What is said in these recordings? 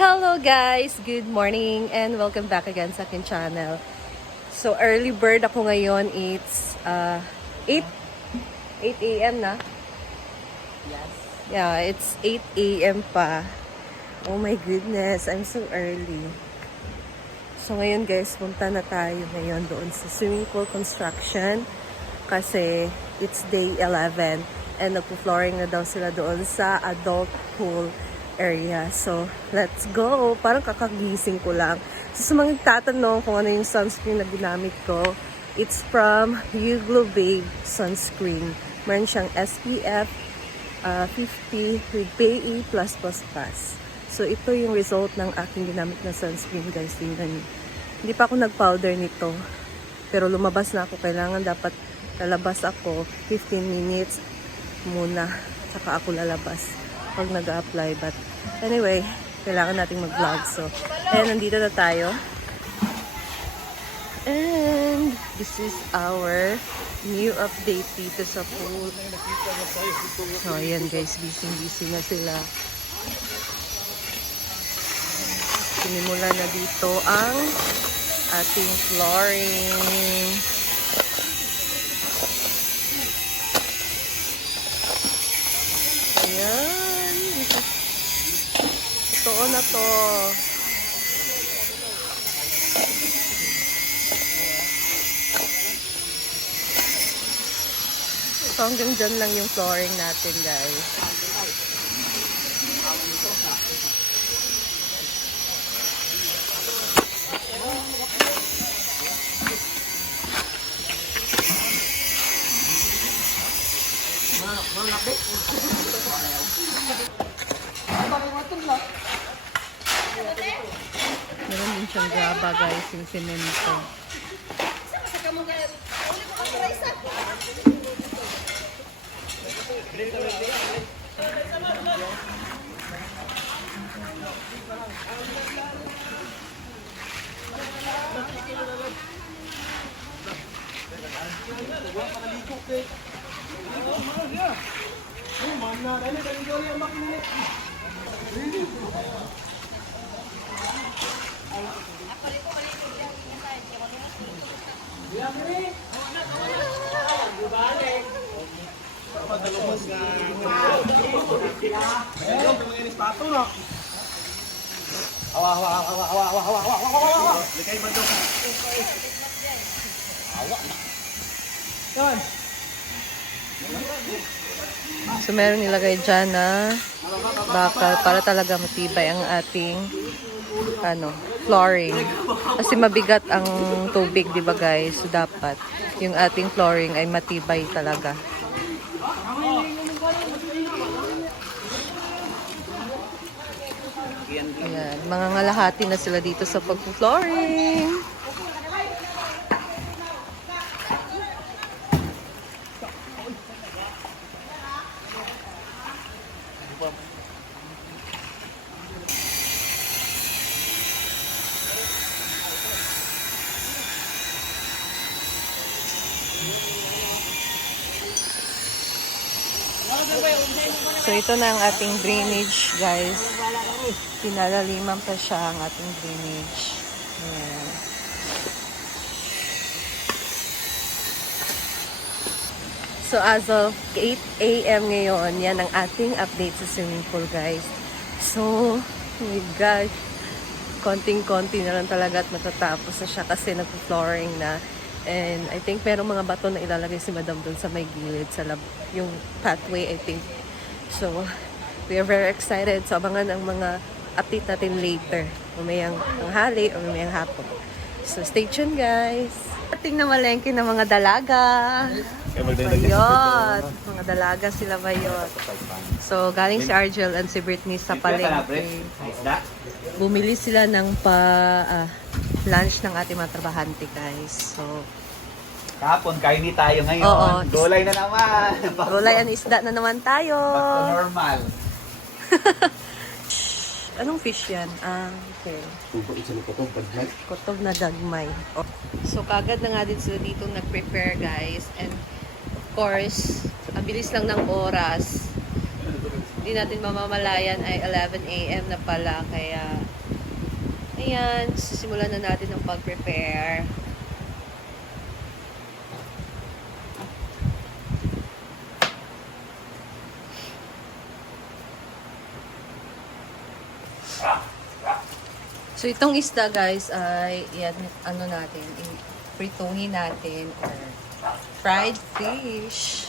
Hello guys! Good morning and welcome back again sa akin channel. So early bird ako ngayon. It's 8 a.m. na? Yes. Yeah, it's 8 a.m. pa. Oh my goodness, I'm so early. So ngayon guys, punta na tayo ngayon doon sa swimming pool construction kasi it's day 11 and nagpo-flooring na daw sila doon sa adult pool area. So, let's go! Parang kakagising ko lang. So, sa mga tatanong kung ano yung sunscreen na ginamit ko, it's from Uglo Babe Sunscreen. Meron siyang SPF 50 with PE+++. So, ito yung result ng aking ginamit na sunscreen, guys. Tingnan niyo. Hindi pa ako nag-powder nito. Pero lumabas na ako. Kailangan dapat lalabas ako 15 minutes muna. Tsaka ako lalabas pag nag-apply. But anyway, kailangan nating mag-vlog. So, ayan, nandito na tayo. And this is our new update dito sa pool. So, ayan guys, busy-busy na sila. Sinimula na dito ang ating flooring. Ayan. Totoo na to. So hanggang dyan lang yung flooring natin, guys. Meron din siyang graba, guys, yung semento. So meron nilagay dyan na bakal para talaga matibay ang ating flooring. Kasi mabigat ang tubig, di ba guys? So dapat yung ating flooring ay matibay talaga. Ayan, mga ngalahati na sila dito sa pag-flooring. So ito na ang ating drainage, guys. Pinalaliman pa siya ang ating drainage. Ayan. So as of 8 a.m. ngayon, yan ang ating update sa swimming pool, guys. So, oh my gosh, konting-konti na lang talaga at matatapos na siya kasi nag-flooring na. And I think merong mga bato na ilalagay si Madam doon sa may gilid, sa yung pathway, I think. So, we are very excited. So, abangan ang mga update natin later. Mamayang tanghali o mamayang hapon. So, stay tuned, guys. Ating na malengke ng mga dalaga. Bayot. Mga dalaga sila bayot. So, galing si Argel and si Britney sa palengke. Bumili sila ng lunch ng ating mga trabahante, guys. So, Kahapon, kaini tayo ngayon. Oo. Gulay na naman. gulay and isda na naman tayo. Back to normal. Anong fish yan? Okay. Kutob na dagmay. Oh. So, kagad na nga din sila dito nag-prepare, guys. And, of course, ang bilis lang ng oras. Hindi natin mamamalayan ay 11 a.m. na pala. Kaya, Ayan, sisimulan na natin ang pag-prepare. So, itong isda guys ay, yan, ano natin, prituhin natin or fried fish.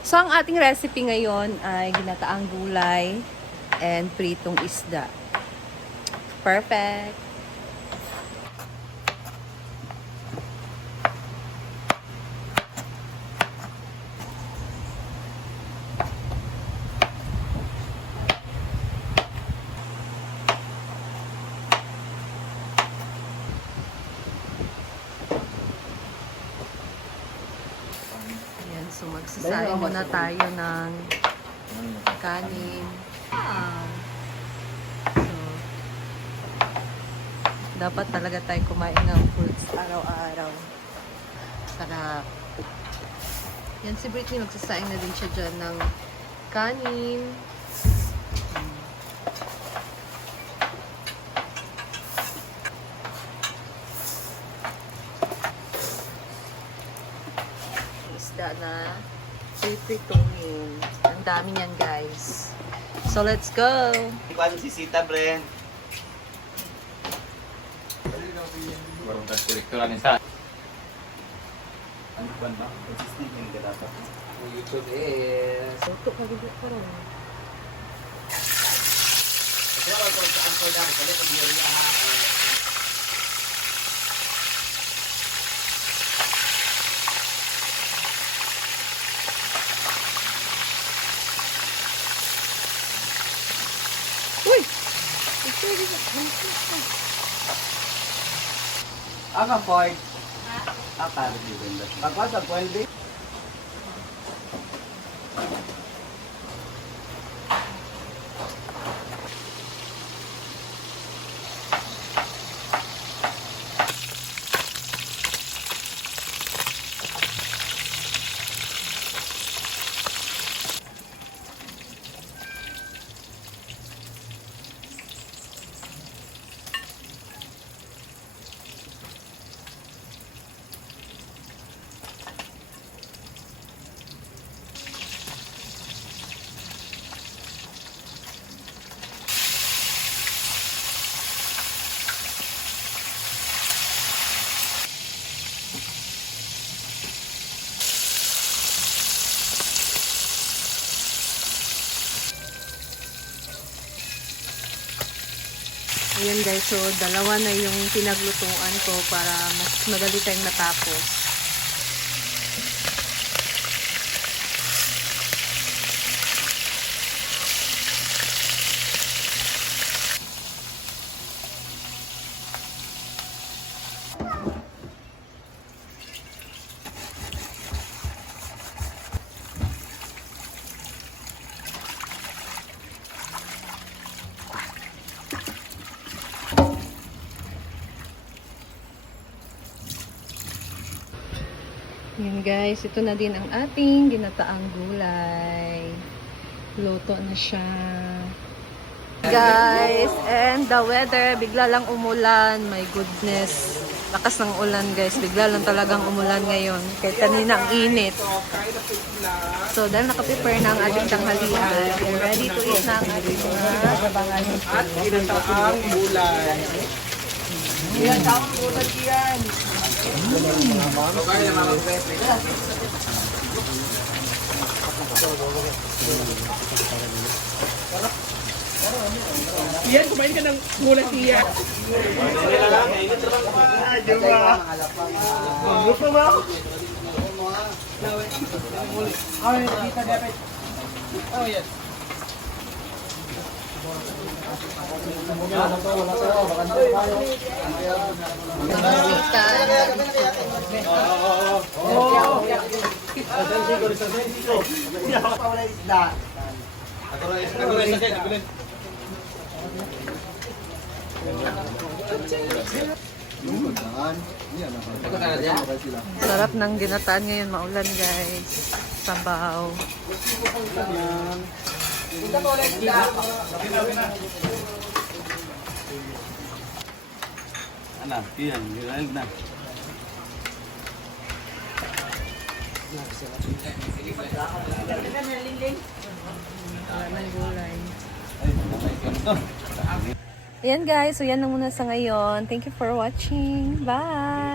So, ang ating recipe ngayon ay ginataang gulay and pritong isda. Perfect! Ayan, so magsasaing muna tayo ng kanin. Wow! So, dapat talaga tayo kumain ng fruits araw-araw. Sarap. Yan, si Britney magsasaing na din siya dyan ng kanin. Isda na pipituhin. Ang dami niyan, guys. So, let's go! Paano si Sita, Bren? Barong direktura ni sa. Ano ba ba? Consistent ka dapat. YouTube is... Ito, pagigit ko rin. Ito ako sa Amsterdam. Kalit ang area ha. Uy! Ito, Ang Ford. Akala di ba? Pagkasa pwede. Ayan guys, so dalawa na yung pinaglutuan ko para mas madali tayong natapos. Yan guys, ito na din ang ating ginataang gulay. Luto na siya. Guys, and the weather, bigla lang umulan. My goodness. Lakas ng ulan guys. Bigla lang talagang umulan ngayon. Kahit kanina ang init. So, dahil nakaprepare na ang ating tanghalian, we're ready to eat na ang ating mga sabangan. At ginataang gulay. Ginataang gulay yan. Iyan, kumain ka ng gulay tiyak. Gusto mo? Ay, kita dapat. Oh, yes. Sarap ng ginataan ngayon, maulan guys. Sabaw. na. Yan, ginayag na. Wala ng gulay. Ay, mamay ka ito. Ayan guys, so yan na muna sa ngayon. Thank you for watching. Bye!